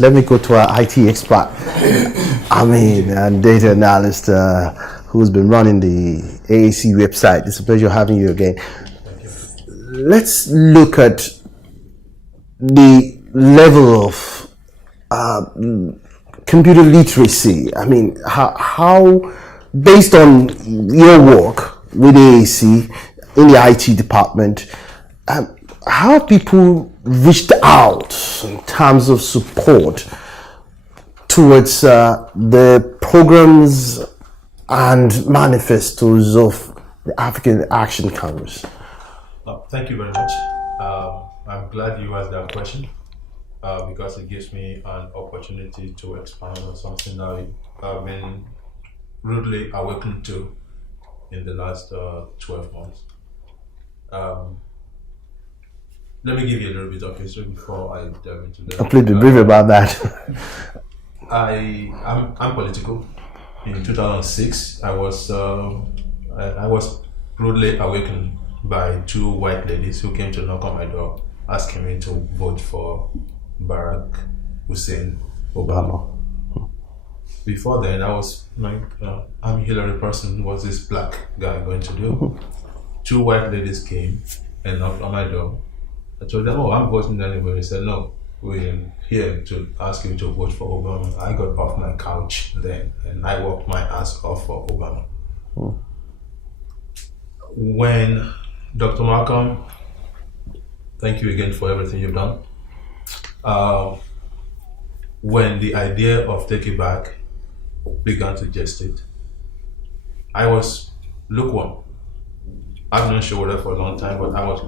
analyst. Let me go to our IT expert. I mean, and data analyst who's been running the AAC website. It's a pleasure having you again. Let's look at the level of computer literacy. I mean, how based on your work with AAC in the IT department, how people reached out in terms of support towards the programs and manifestos of the African Action Congress? Thank you very much. I'm glad you asked that question because it gives me an opportunity to expand on something that I've been rudely awakened to in the last 12 months. Let me give you a little bit of history before I delve into that. Please be brief about that. I'm political. In 2006, I was rudely awakened by two white ladies who came to knock on my door, asking me to vote for Barack Hussein Obama. Before then, I was like, I'm Hillary person. What's this black guy going to do? Two white ladies came and knocked on my door. I told them, oh, I'm voting anyway. They said, no, we're here to ask you to vote for Obama. I got off my couch then and I walked my ass off for Obama. When Dr. Malcolm, thank you again for everything you've done. When the idea of Take It Back began to gestate, I was lukewarm. I've known Sowore for a long time, but I was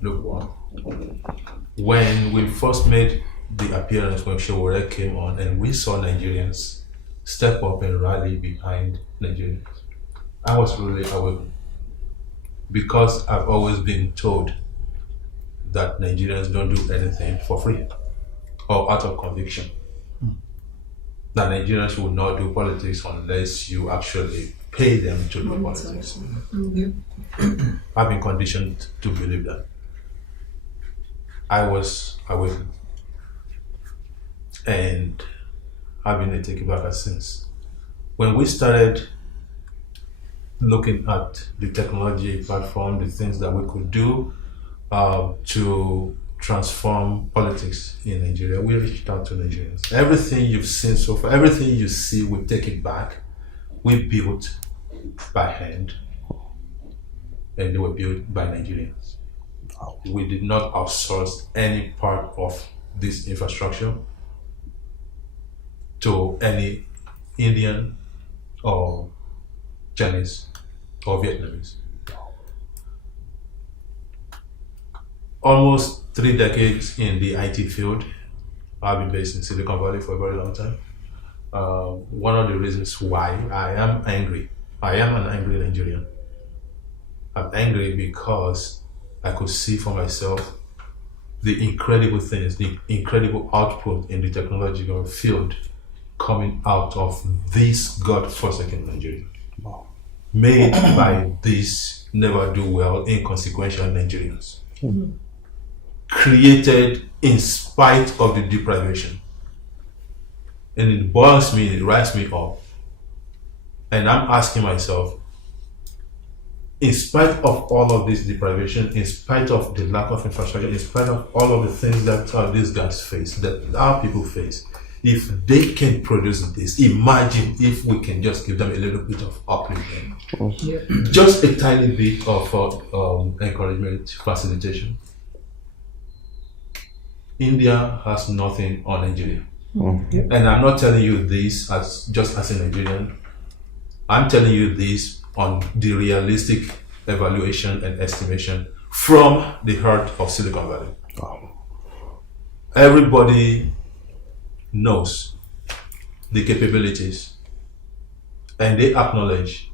lukewarm. When we first made the appearance when Sowore came on and we saw Nigerians step up and rally behind Nigerians, I was really awakened because I've always been told that Nigerians don't do anything for free or out of conviction. That Nigerians will not do politics unless you actually pay them to do politics. I've been conditioned to believe that. I was awakened and I've been a Take It Back since. When we started looking at the technology platform, the things that we could do to transform politics in Nigeria, we reached out to Nigerians. Everything you've seen so far, everything you see, we Take It Back, we built by hand and they were built by Nigerians. We did not outsource any part of this infrastructure to any Indian or Chinese or Vietnamese. Almost 3 decades in the IT field. I've been based in Silicon Valley for a very long time. One of the reasons why I am angry, I am an angry Nigerian. I'm angry because I could see for myself the incredible things, the incredible output in the technological field coming out of this God-forsaken Nigeria. Wow. Made by these never-do-well, inconsequential Nigerians. Created in spite of the deprivation. And it boils me, it riles me up. And I'm asking myself, in spite of all of this deprivation, in spite of the lack of infrastructure, in spite of all of the things that these guys face, that our people face, if they can produce this, imagine if we can just give them a little bit of upliftment. Yeah. Just a tiny bit of encouragement, facilitation. India has nothing on Nigeria. And I'm not telling you this just as a Nigerian. I'm telling you this on the realistic evaluation and estimation from the heart of Silicon Valley. Everybody knows the capabilities and they acknowledge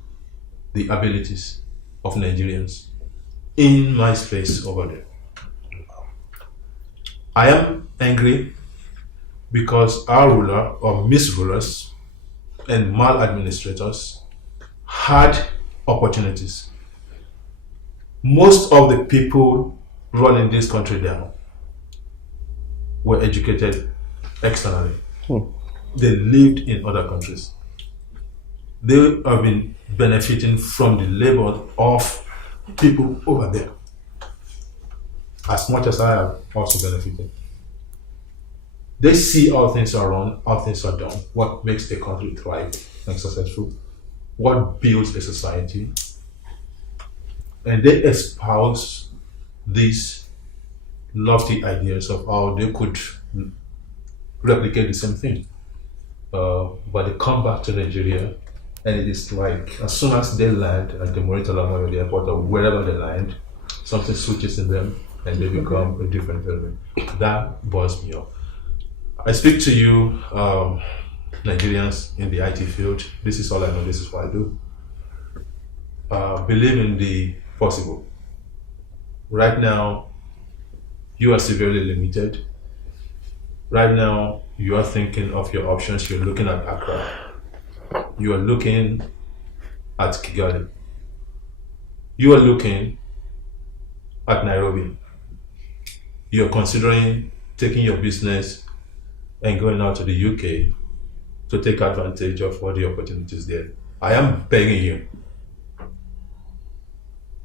the abilities of Nigerians in my space over there. I am angry because our ruler or misrulers and maladministrators had opportunities. Most of the people running this country down were educated externally. They lived in other countries. They have been benefiting from the labor of people over there, as much as I have also benefited. They see how things are run, how things are done, what makes a country thrive and successful, what builds a society, and they espouse these lofty ideas of how they could replicate the same thing. But they come back to Nigeria, and it is like as soon as they land at the Moritala or the airport or wherever they land, something switches in them and they become a different element. That buzz me up. I speak to you, Nigerians in the IT field. This is all I know, this is what I do. Believe in the possible. Right now, you are severely limited. Right now, you are thinking of your options. You're looking at Accra. You are looking at Kigali. You are looking at Nairobi. You are considering taking your business and going out to the UK to take advantage of all the opportunities there. I am begging you,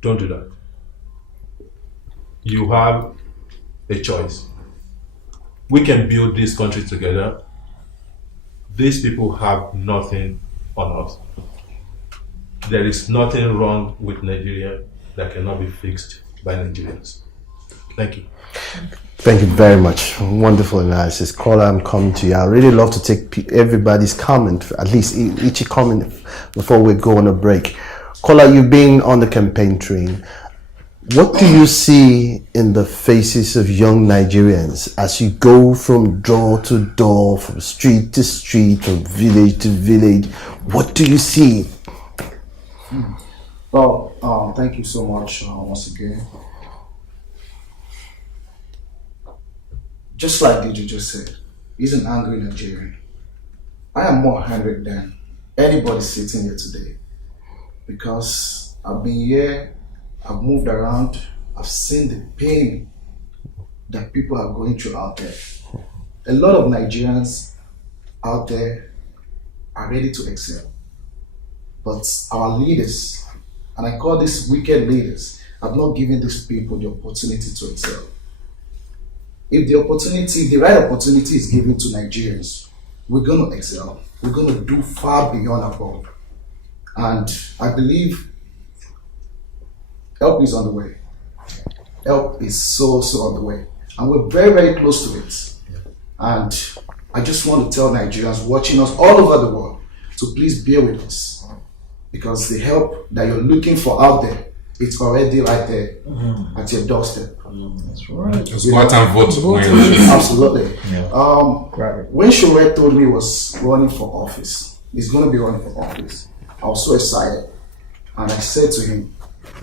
don't do that. You have a choice. We can build this country together. These people have nothing on us. There is nothing wrong with Nigeria that cannot be fixed by Nigerians. Thank you. Thank you very much. Wonderful analysis. Caller, I'm coming to you. I really love to take everybody's comment, at least each comment before we go on a break. Caller, you've been on the campaign train. What do you see in the faces of young Nigerians as you go from door to door, from street to street, from village to village? What do you see? Well, thank you so much once again. Just like DJ just said, he's an angry Nigerian. I am more angry than anybody sitting here today because I've been here, I've moved around, I've seen the pain that people are going through out there. A lot of Nigerians out there are ready to excel. But our leaders, and I call these wicked leaders, have not given these people the opportunity to excel. If the right opportunity is given to Nigerians, we're going to excel. We're going to do far beyond above. And I believe help is on the way. Help is so on the way. And we're very, very close to it. And I just want to tell Nigerians watching us all over the world to please bear with us. Because the help that you're looking for out there, it's already right there at your doorstep. That's right. Just go out and vote. Absolutely. Yeah. When Sowore told me he was running for office, he's going to be running for office, I was so excited. And I said to him,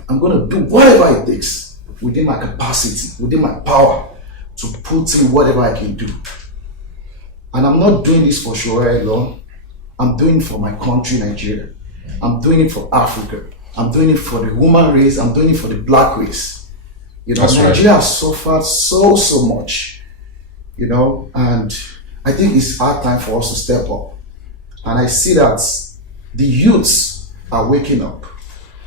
I'm going to do whatever it takes within my capacity, within my power, to put in whatever I can do. And I'm not doing this for Sowore alone. I'm doing it for my country, Nigeria. I'm doing it for Africa. I'm doing it for the human race. I'm doing it for the black race. You know, Nigeria has suffered so much, you know, and I think it's our time for us to step up. And I see that the youths are waking up.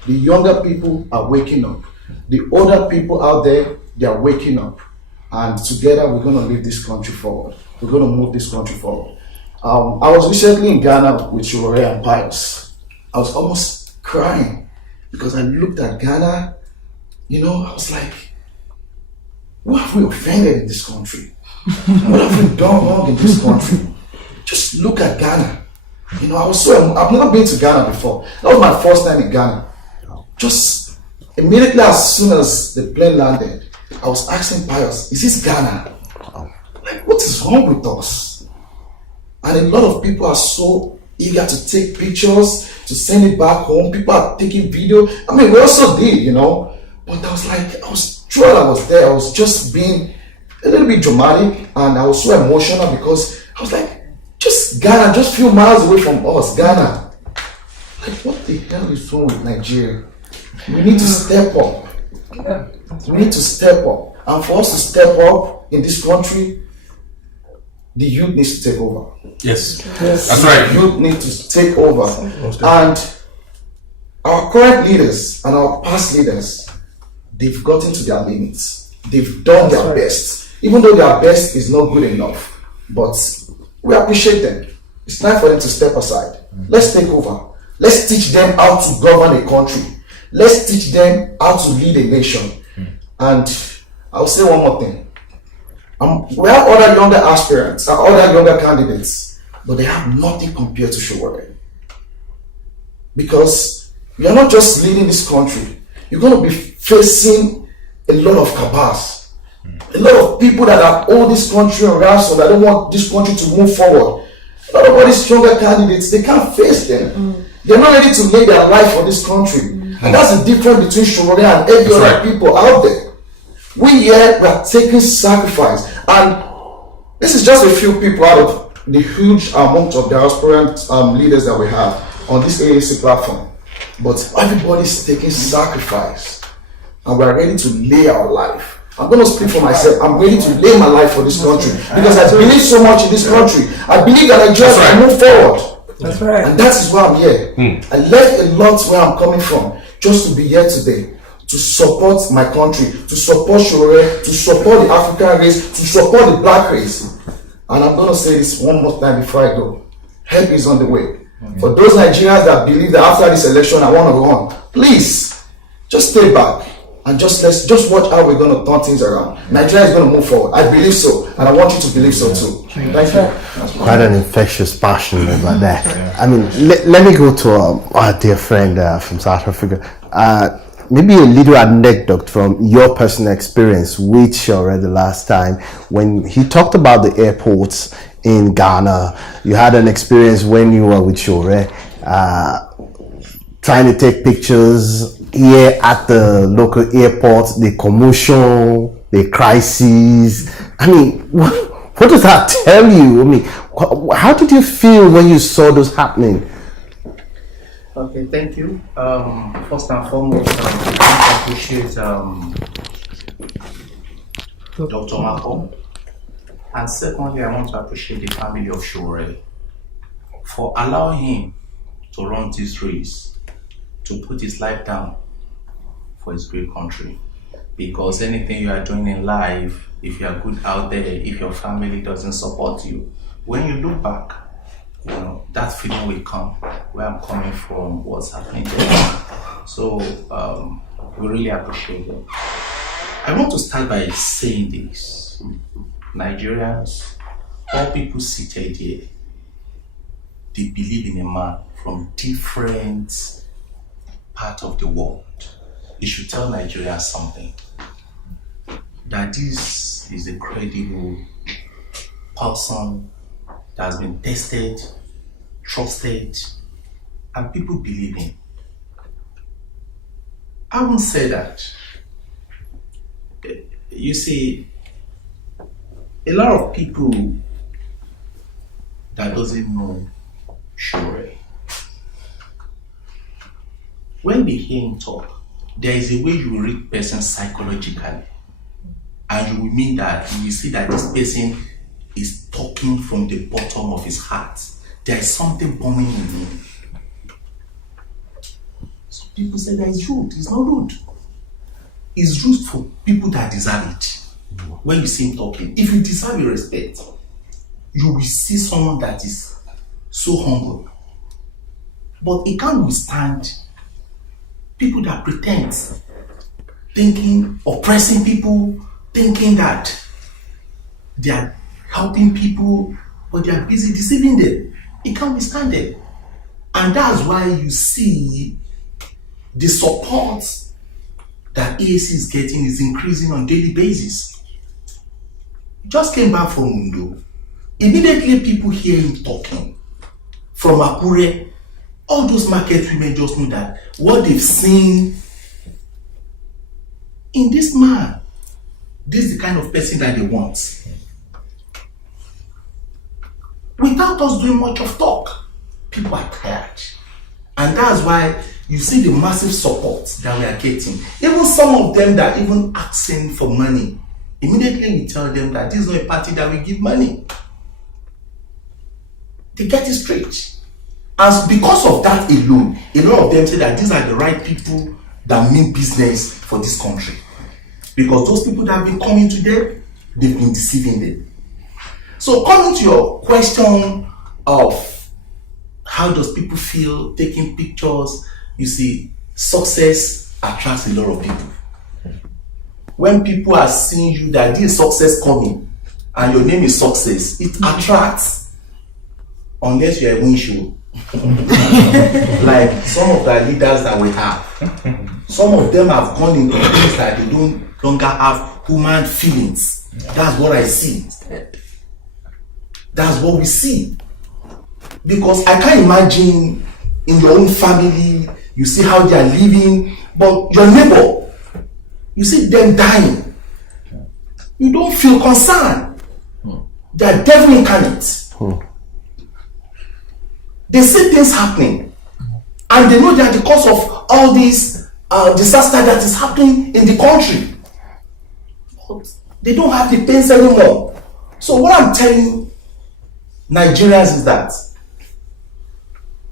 The younger people are waking up. The older people out there, they are waking up. And together we're going to lead this country forward. We're going to move this country forward. I was recently in Ghana with Sowore and Pius. I was almost crying because I looked at Ghana, you know, I was like, what have we offended in this country? What have we done wrong in this country? Just look at Ghana. You know, I've never been to Ghana before. That was my first time in Ghana. Just immediately as soon as the plane landed, I was asking Pius, is this Ghana? Like, what is wrong with us? And a lot of people are so eager to take pictures, to send it back home. People are taking video. I mean, we also did, you know. But I was like, I was there. I was just being a little bit dramatic, and I was so emotional because I was like, just Ghana, just a few miles away from us, Ghana. Like, what the hell is wrong with Nigeria? We need to step up. We need to step up. And for us to step up in this country, the youth needs to take over. Yes. That's right. Youth need to take over. And our current leaders and our past leaders, they've gotten to their limits. They've done their best. Even though their best is not good enough. But we appreciate them. It's time for them to step aside. Let's take over. Let's teach them how to govern a country. Let's teach them how to lead a nation. And I'll say one more thing. We have other younger aspirants, other younger candidates, but they have nothing compared to Sowore. Because you are not just leading this country, you're going to be facing a lot of cabals, a lot of people that have hold this country on ransom, that don't want this country to move forward. A lot of all these younger candidates, they can't face them. They're not ready to lay their life for this country. And that's the difference between Sowore and every other people out there. We here, we are taking sacrifice. And this is just a few people out of the huge amount of diaspora leaders that we have on this AAC platform. But everybody's taking sacrifice. And we are ready to lay our life. I'm going to speak for myself. I'm ready to lay my life for this country. Because I believe so much in this country. I believe that Nigerians can move forward. That's right. And that is why I'm here. I left a lot where I'm coming from just to be here today. To support my country, to support Sowore, to support the African race, to support the black race. And I'm going to say this one more time before I go. Help is on the way. For those Nigerians that believe that after this election I want to run, please, just stay back and just watch how we're going to turn things around. Nigeria is going to move forward. I believe so, and I want you to believe so too. Thank you. Quite an infectious passion about that. I mean, let me go to our dear friend from South Africa. Maybe a little anecdote from your personal experience with Sowore the last time when he talked about the airports in Ghana. You had an experience when you were with Sowore, trying to take pictures here at the local airport, the commotion, the crises. I mean, what does that tell you? I mean, how did you feel when you saw those happening? Okay, thank you. First and foremost, I appreciate Dr. Malcolm. And secondly, I want to appreciate the family of Sowore for allowing him to run this race, to put his life down for his great country. Because anything you are doing in life, if you are good out there, if your family doesn't support you, when you look back, you know, that feeling will come, where I'm coming from, what's happening there. So we really appreciate it. I want to start by saying this. Nigerians, all people seated here, they believe in a man from different parts of the world. It should tell Nigerians something. That this is a credible person that has been tested, trusted, and people believe in. I won't say that. You see, a lot of people that doesn't know Sowore, when they hear him talk, there is a way you read person psychologically, and you will mean that you will see that this person is talking from the bottom of his heart. There is something burning in him. Some people say that it's rude. It's not rude. It's rude for people that deserve it. When you see him talking, if you deserve your respect, you will see someone that is so humble. But he can't withstand people that pretend, thinking, oppressing people, thinking that they are helping people, but they are busy deceiving them. He can't withstand them. And that's why you see the support that AAC is getting is increasing on a daily basis. Just came back from Undo. Immediately people hear him talking. From Akure, all those market women just know that what they've seen in this man, this is the kind of person that they want. Without us doing much of talk, people are tired. And that's why you see the massive support that we are getting. Even some of them that even asking for money, immediately we tell them that this is not a party that we give money. they get it straight. And because of that alone, a lot of them say that these are the right people that mean business for this country. Because those people that have been coming to them, they've been deceiving them. So coming to your question of how does people feel taking pictures, you see, success attracts a lot of people. When people are seeing you that this success coming and your name is success, it attracts, unless you're a win show. Like some of the leaders that we have, some of them have gone into things that they don't longer have human feelings. That's what I see. That's what we see. Because I can't imagine in your own family, you see how they are living, but your neighbor, you see them dying. You don't feel concerned. They are devil incarnate. They see things happening, and they know they are the cause of all this disaster that is happening in the country. But they don't have the pains anymore. So what I'm telling Nigerians is that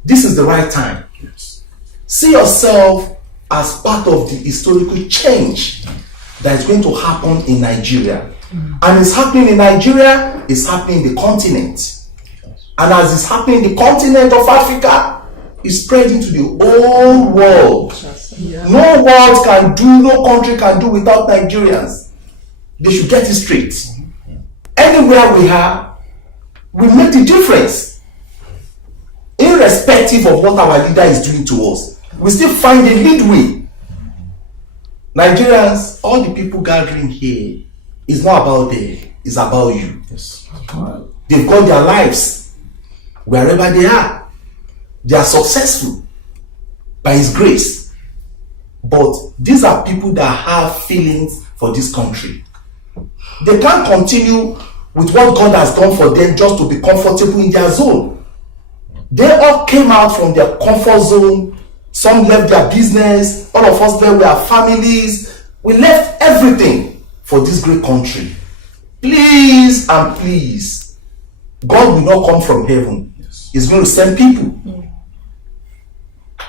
this is the right time. See yourself as part of the historical change that is going to happen in Nigeria. And it's happening in Nigeria, it's happening in the continent. And as it's happening in the continent of Africa, it's spreading to the whole world. No world can do, no country can do without Nigerians. They should get it straight. Anywhere we are, we make the difference. Irrespective of what our leader is doing to us, we still find a lead way. Nigerians, all the people gathering here, is not about them, it's about you. Yes. They've got their lives wherever they are. They are successful by His grace. But these are people that have feelings for this country. They can't continue with what God has done for them just to be comfortable in their zone. They all came out from their comfort zone. Some left their business. All of us left our families. We left everything for this great country. Please and please, God will not come from heaven. He's going to send people.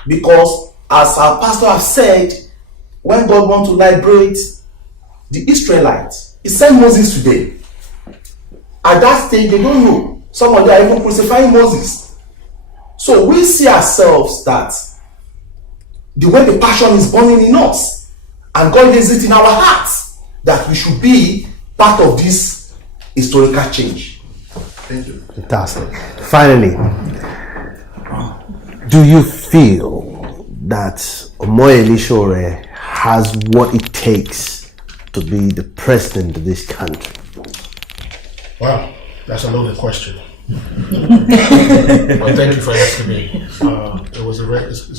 Because as our pastor has said, when God wants to liberate the Israelites, He sent Moses to them. At that stage, they don't know. Some of them are even crucifying Moses. So we see ourselves that the way the passion is burning in us, and God lays it in our hearts, that we should be part of this historical change. Thank you. Fantastic. Finally, do you feel that Omoyele Sowore has what it takes to be the president of this country? Wow, that's a loaded question. Well, thank you for asking me. It's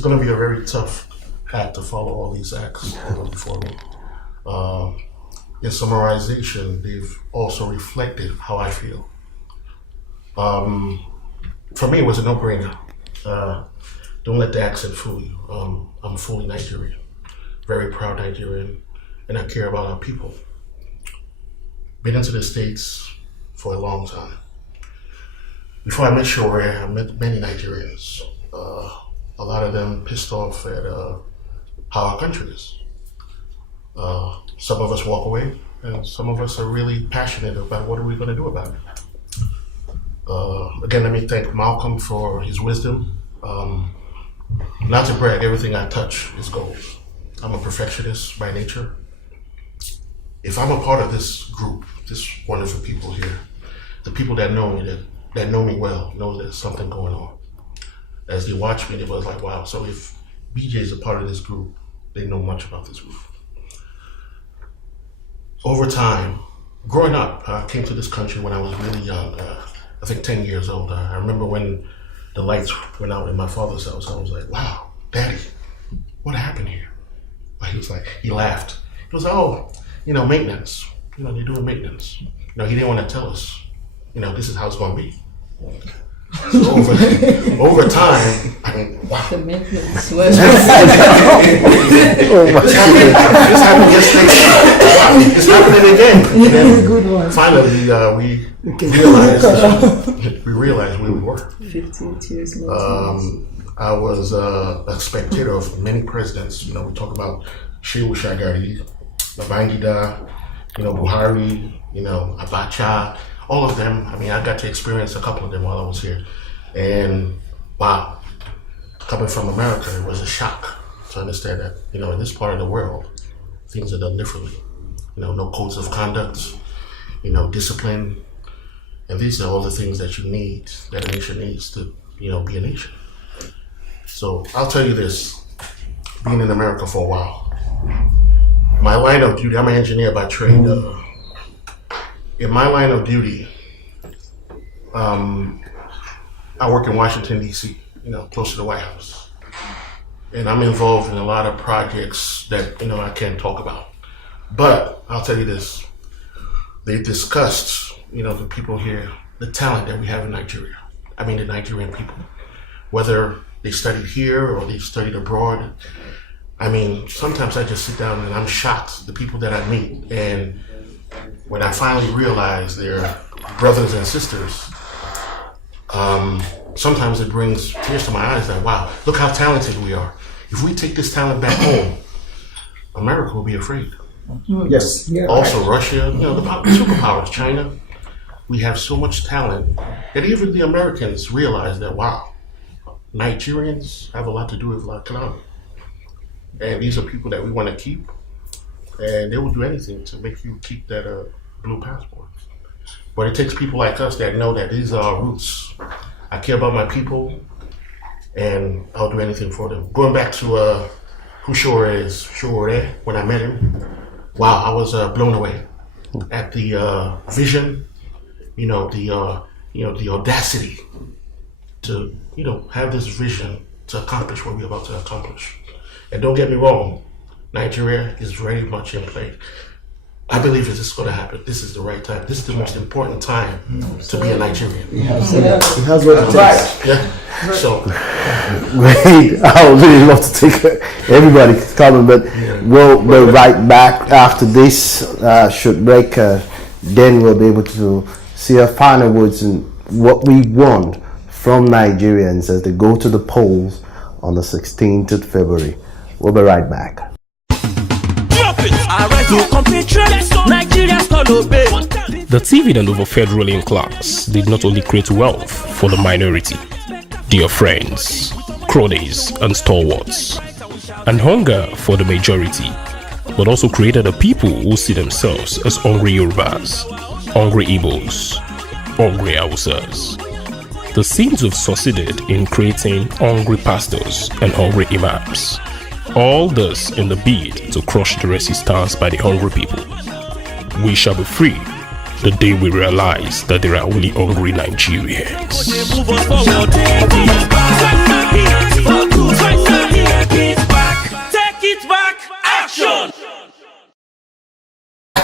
going to be a very tough act to follow all these acts before me. In summarization, they've also reflected how I feel. For me, it was a no-brainer. Don't let the accent fool you. I'm fully Nigerian, very proud Nigerian, and I care about our people. Been into the States for a long time. Before I met Sowore, I met many Nigerians. A lot of them pissed off at how our country is. Some of us walk away, and some of us are really passionate about what are we going to do about it. Again, let me thank Malcolm for his wisdom. Not to brag, everything I touch is gold. I'm a perfectionist by nature. If I'm a part of this group, this wonderful people here, the people that know me, that know me well, know there's something going on. As they watch me, they was like, wow, so if BJ is a part of this group, they know much about this group. Over time, growing up, I came to this country when I was really young, I think 10 years old. I remember when the lights went out in my father's house, I was like, wow, Daddy, what happened here? He laughed. He was like, oh, maintenance. They're doing maintenance. He didn't want to tell us, this is how it's going to be. So over time, I mean, wow. The maintenance was. Oh my This happened yesterday. Wow, it's happening again. And then Good one. finally, we realized where we were. 15 years maintenance. I was a spectator of many presidents. You know, we talk about Shehu Shagari, Babangida, Buhari, Abacha, all of them. I mean, I got to experience a couple of them while I was here. And wow, coming from America, it was a shock to understand that, in this part of the world, things are done differently. No codes of conduct, discipline. And these are all the things that you need, that a nation needs to, be a nation. So I'll tell you this, being in America for a while, my line of duty, I'm an engineer by trade. In my line of duty, I work in Washington, D.C., close to the White House. And I'm involved in a lot of projects that, I can't talk about. But I'll tell you this, they discussed, the people here, the talent that we have in Nigeria. I mean, the Nigerian people, whether they studied here or they studied abroad. I mean, sometimes I just sit down and I'm shocked, the people that I meet. And when I finally realize they're brothers and sisters, sometimes it brings tears to my eyes that, wow, look how talented we are. If we take this talent back home, America will be afraid. Yes. Yeah. Also, Russia, the superpowers, China. We have so much talent that even the Americans realize that, wow, Nigerians have a lot to do with economy. And these are people that we want to keep. And they will do anything to make you keep that blue passport. But it takes people like us that know that these are our roots. I care about my people, and I'll do anything for them. Going back to who Sowore, when I met him, wow, I was blown away at the vision, the audacity to, have this vision to accomplish what we're about to accomplish. And don't get me wrong, Nigeria is very much in play. I believe this is going to happen. This is the right time. This is the most important time to be a Nigerian. It has what it takes. Yeah. So, Wait, I would really love to take everybody coming, but we'll be right back after this short break. Then we'll be able to see our final words and what we want from Nigerians as they go to the polls on the 16th of February. We'll be right back. The TV and over federal class did not only create wealth for the minority, their friends, cronies, and stalwarts, and hunger for the majority, but also created a people who see themselves as hungry Yorubas, hungry Igbos, hungry Hausas. The Saints have succeeded in creating hungry pastors and hungry imams. All this in the bid to crush the resistance by the hungry people. We shall be free the day we realize that there are only hungry Nigerians. Take it back, action!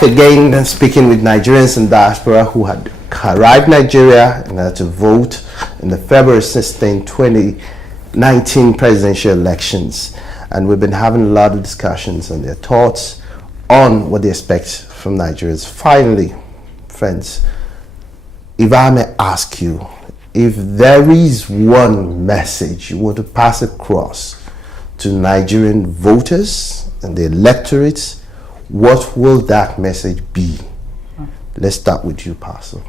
Again, speaking with Nigerians in diaspora who had arrived Nigeria and had to vote in the February 16, 2019 presidential elections. And we've been having a lot of discussions on their thoughts on what they expect from Nigerians. Finally, friends, if I may ask you, if there is one message you want to pass across to Nigerian voters and the electorate, what will that message be? Let's start with you, Pastor.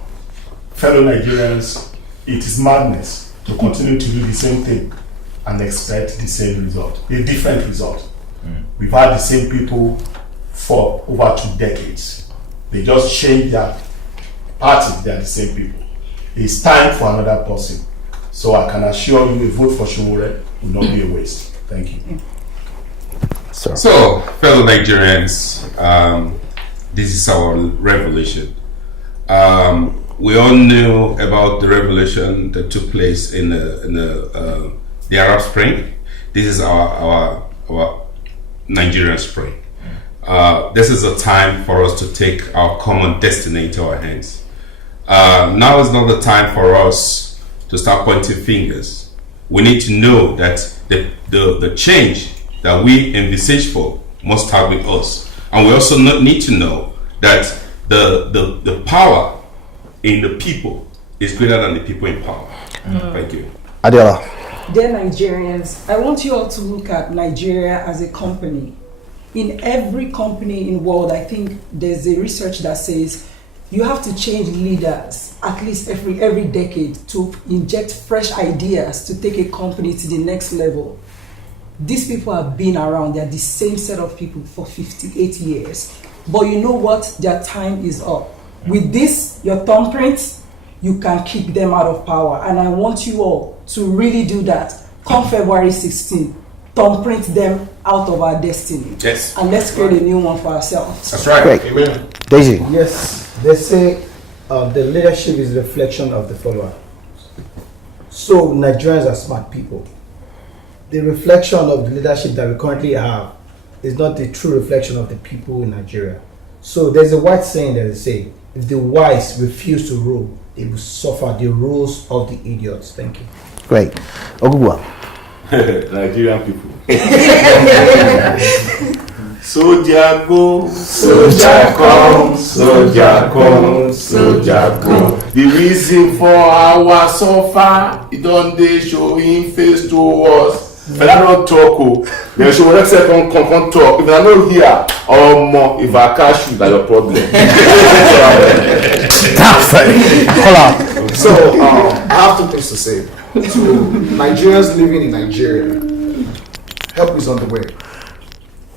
Fellow Nigerians, it is madness to continue to do the same thing and expect the same result, a different result. We've had the same people for over 2 decades. They just change their party, they are the same people. It's time for another person. So I can assure you a vote for Sowore will not be a waste. Thank you. So, fellow Nigerians, this is our revolution. We all knew about the revolution that took place in the Arab Spring. This is our Nigerian Spring. This is a time for us to take our common destiny into our hands. Now is not the time for us to start pointing fingers. We need to know that the change that we envisage for must start with us. And we also need to know that the power in the people is greater than the people in power. Thank you. Adela. Dear Nigerians, I want you all to look at Nigeria as a company. In every company in the world, I think there's a research that says you have to change leaders at least every decade to inject fresh ideas to take a company to the next level. These people have been around. They're the same set of people for 58 years. But you know what? Their time is up. With this, your thumbprints, you can keep them out of power. And I want you all to really do that. Come February 16th, thumbprint them out of our destiny. Yes. And let's create a new one for ourselves. That's right. Great. Amen. Daisy. Yes, they say the leadership is a reflection of the follower. So Nigerians are smart people. The reflection of the leadership that we currently have is not the true reflection of the people in Nigeria. So there's a white saying that they say, if the wise refuse to rule, they will suffer the rules of the idiots. Thank you. Great. Ogugwa. Nigerian people. Soldier go, soldier come, soldier come, soldier go. The reason for our suffer, it don't they show him face to us. But I don't talk, oh. Then show next second come talk. If I not here, or more, if I catch you, that's your problem. Hold on. So, I have two things to say. To Nigerians living in Nigeria, help is on the way.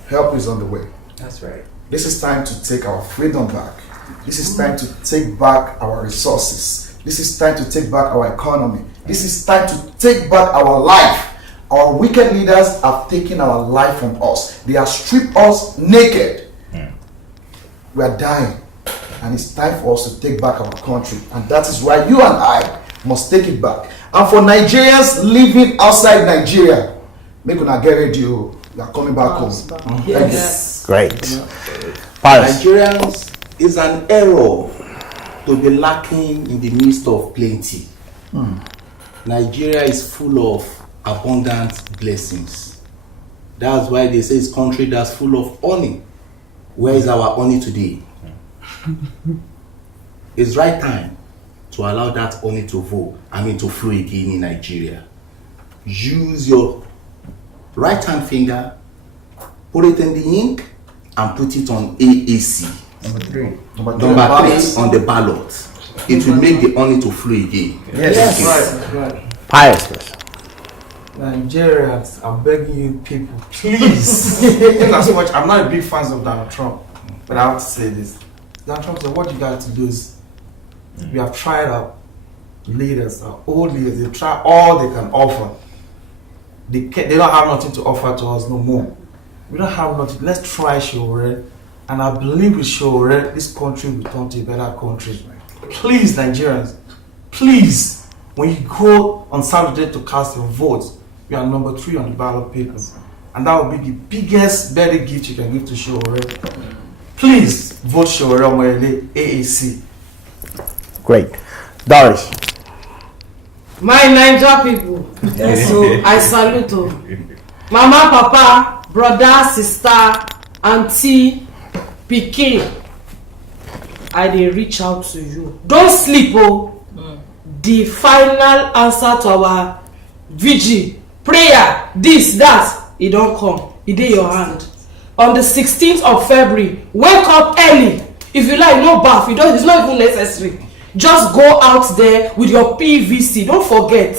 Help is on the way. That's right. This is time to take our freedom back. This is time to take back our resources. This is time to take back our economy. This is time to take back our life. Our wicked leaders have taken our life from us. They have stripped us naked. We are dying. And it's time for us to take back our country. And that is why you and I must take it back. And for Nigerians living outside Nigeria, make una get ready. You are coming back home. Yes. Great. Paris. Nigerians is an error to be lacking in the midst of plenty. Nigeria is full of abundant blessings. That's why they say it's a country that's full of honey. Where is our honey today? It's right time to allow that honey to flow again in Nigeria. Use your right hand finger, put it in the ink, and put it on AAC. Number three on the ballot. It will make the honey to flow again. Yes. Right. Pious. Nigerians, I'm begging you people, please. In as much, I'm not a big fan of Donald Trump, but I have to say this. Donald Trump said, what you got to do is, we have tried our leaders, our old leaders, they've tried all they can offer. They don't have nothing to offer to us no more. We don't have nothing. Let's try Sowore. And I believe with Sowore, this country will turn to a better country. Please, Nigerians, please, when you go on Saturday to cast your votes, we are number 3 on the ballot paper. And that will be the biggest birthday gift you can give to Sowore. Please vote Sowore AAC. Great. Doris. My Naija people, so I salute you. Mama, papa, brother, sister, auntie, pikin, I dey reach out to you. Don't sleep, oh. The final answer to our vigil, prayer, this, that, it don't come. It in your hand. On the 16th of February, wake up early. If you like, no bath. It's not even necessary. Just go out there with your PVC. Don't forget.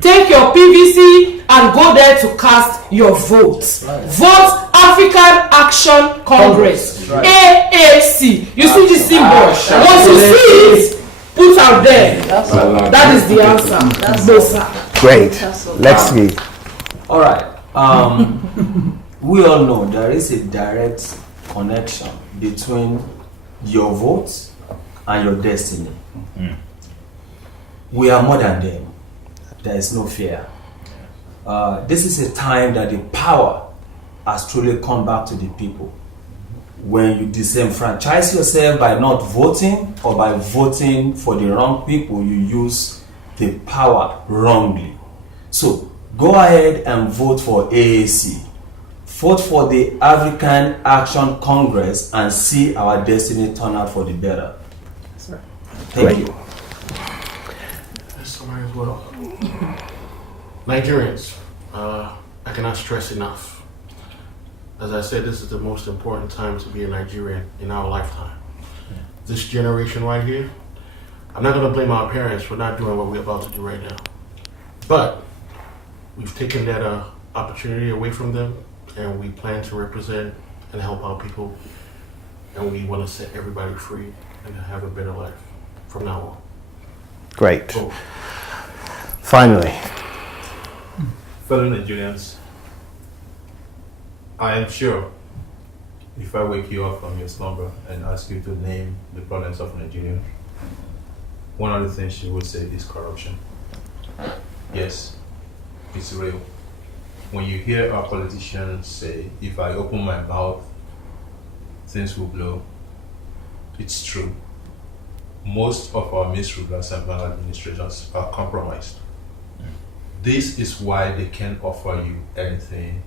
Take your PVC and go there to cast your vote. Vote African Action Congress. AAC. You see the symbol. Once you see it, put out there. That is the answer. No, sir. Great. Let's see. All right. We all know there is a direct connection between your vote and your destiny. We are more than them. There is no fear. This is a time that the power has truly come back to the people. When you disenfranchise yourself by not voting or by voting for the wrong people, you use the power wrongly. So go ahead and vote for AAC. Vote for the African Action Congress and see our destiny turn out for the better. Thank you. That's somebody as well. Nigerians, I cannot stress enough. As I said, this is the most important time to be a Nigerian in our lifetime. This generation right here, I'm not going to blame our parents for not doing what we're about to do right now. But we've taken that opportunity away from them, and we plan to represent and help our people, and we want to set everybody free and have a better life from now on. Great. Finally. Fellow Nigerians, I am sure if I wake you up from your slumber and ask you to name the problems of Nigeria, one of the things you would say is corruption. Yes, it's real. When you hear our politicians say, if I open my mouth, things will blow, it's true. Most of our misrulers and maladministrators are compromised. This is why they can't offer you anything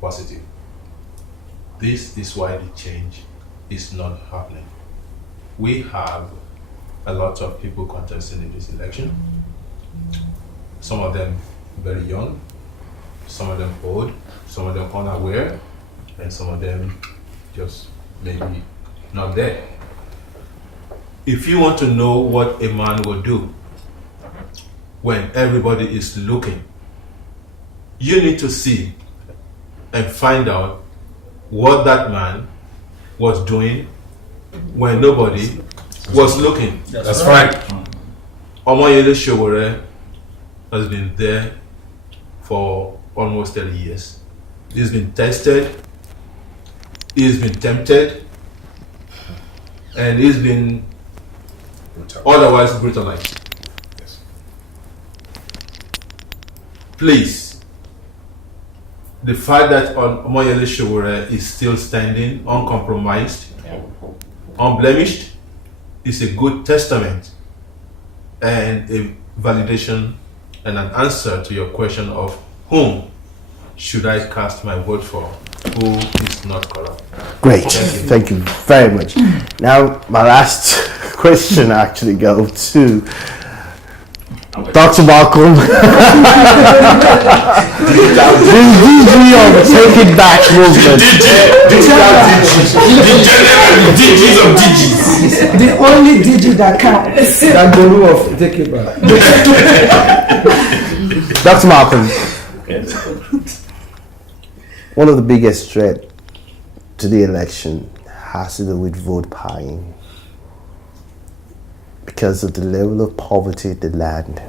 positive. This is why the change is not happening. We have a lot of people contesting in this election. Some of them very young, some of them old, some of them unaware, and some of them just maybe not there. If you want to know what a man will do when everybody is looking, you need to see and find out what that man was doing when nobody was looking. That's right. Omoyele Sowore has been there for almost 30 years. He's been tested, he's been tempted, and he's been otherwise brutalized. Yes. Please, the fact that Omoyele Sowore is still standing, uncompromised, unblemished, is a good testament and a validation and an answer to your question of whom should I cast my vote for, who is not corrupt. Great, thank you very much. Now, my last question actually goes to Dr. Malcolm. The DG of Take It Back movement. The only DG that counts. That guru of Take It Back. Dr. Malcolm, one of the biggest threats to the election has to do with vote buying. Because of the level of poverty in the land,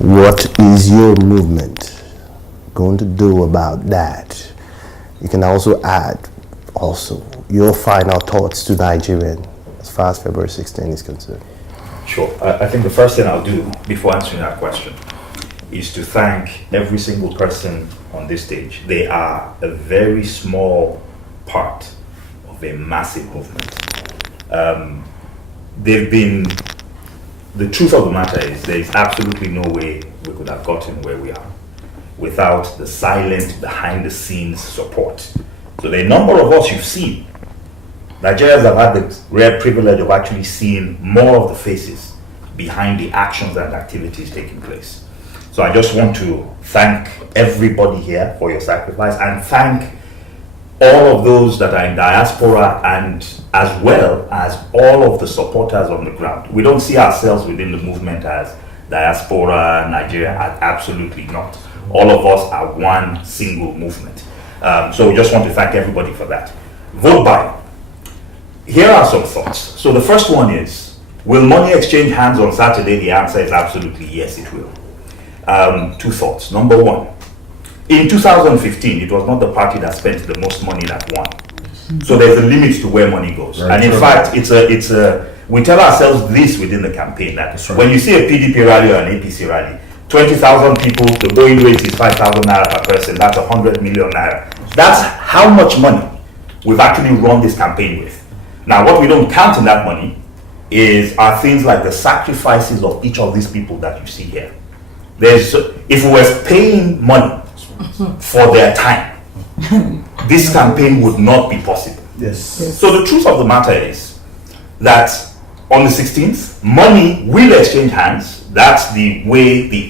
what is your movement going to do about that? You can also add your final thoughts to Nigerian as far as February 16 is concerned. Sure. I think the first thing I'll do before answering that question is to thank every single person on this stage. They are a very small part of a massive movement. The truth of the matter is there is absolutely no way we could have gotten where we are without the silent, behind the scenes support. So the number of us you've seen, Nigerians have had the rare privilege of actually seeing more of the faces behind the actions and activities taking place. So I just want to thank everybody here for your sacrifice and thank all of those that are in diaspora and as well as all of the supporters on the ground. We don't see ourselves within the movement as diaspora, Nigeria, absolutely not. All of us are one single movement. So we just want to thank everybody for that. Vote buy. Here are some thoughts. So the first one is, will money exchange hands on Saturday? The answer is absolutely yes, it will. Two thoughts. Number one, in 2015, it was not the party that spent the most money that won. So there's a limit to where money goes. Right. And in fact, we tell ourselves this within the campaign, that when you see a PDP rally or an APC rally, 20,000 people, the going rate is 5,000 naira per person, that's 100 million naira. That's how much money we've actually run this campaign with. Now, what we don't count in that money are things like the sacrifices of each of these people that you see here. If we were paying money for their time, this campaign would not be possible. Yes. So the truth of the matter is that on the 16th, money will exchange hands. That's the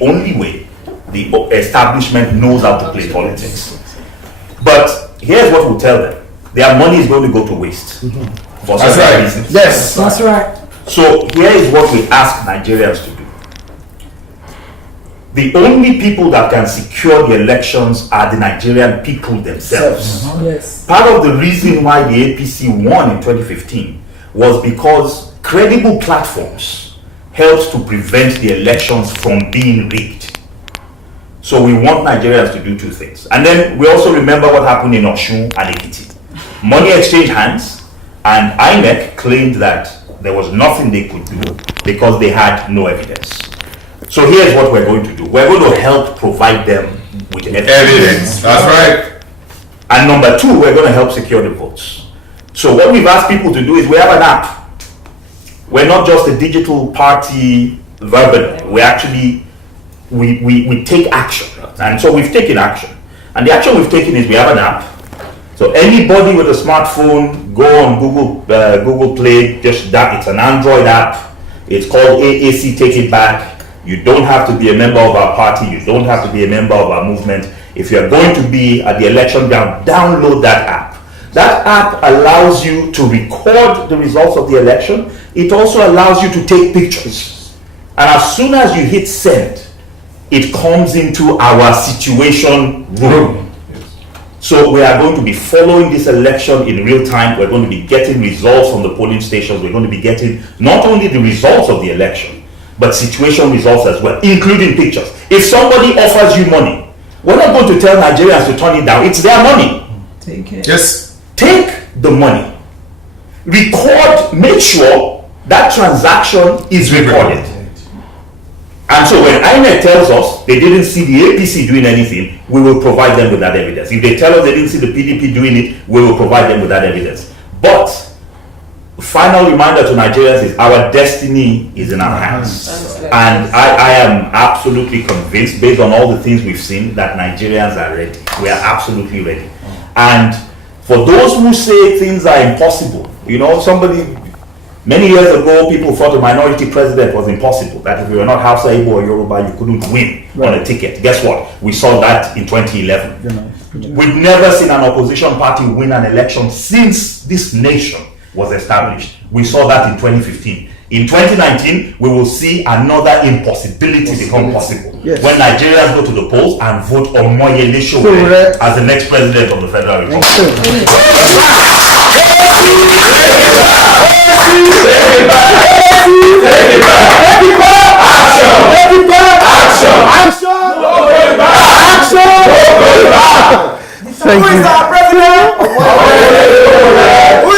only way the establishment knows how to play politics. But here's what we'll tell them. Their money is going to go to waste. For That's right. reasons. Yes. That's right. So here is what we ask Nigerians to do. The only people that can secure the elections are the Nigerian people themselves. Yes. Part of the reason why the APC won in 2015 was because credible platforms helped to prevent the elections from being rigged. So we want Nigerians to do two things. And then we also remember what happened in Osun and Ekiti. Money exchanged hands, and INEC claimed that there was nothing they could do because they had no evidence. So here's what we're going to do. We're going to help provide them with evidence. That's right. And number two, we're going to help secure the votes. So what we've asked people to do is we have an app. We're not just a digital party verbally. We actually, we take action. And so we've taken action. And the action we've taken is we have an app. So anybody with a smartphone, go on Google Play, just that. It's an Android app. It's called AAC Take It Back. You don't have to be a member of our party. You don't have to be a member of our movement. If you're going to be at the election ground, download that app. That app allows you to record the results of the election. It also allows you to take pictures. And as soon as you hit send, it comes into our situation room. So we are going to be following this election in real time. We're going to be getting results from the polling stations. We're going to be getting not only the results of the election, but situation results as well, including pictures. If somebody offers you money, we're not going to tell Nigerians to turn it down. It's their money. Take it. Yes. Take the money. Record, make sure that transaction is recorded. And so when INEC tells us they didn't see the APC doing anything, we will provide them with that evidence. If they tell us they didn't see the PDP doing it, we will provide them with that evidence. But final reminder to Nigerians is our destiny is in our hands. And I am absolutely convinced, based on all the things we've seen, that Nigerians are ready. We are absolutely ready. And for those who say things are impossible, many years ago, people thought a minority president was impossible, that if you were not Hausa, Igbo, or Yoruba, you couldn't win on a ticket. Guess what? We saw that in 2011. We've never seen an opposition party win an election since this nation was established. We saw that in 2015. In 2019, we will see another impossibility become possible. Yes. When Nigerians go to the polls and vote Omoyele Sowore as the next president of the Federal Republic. Thank you. Who is our president? Who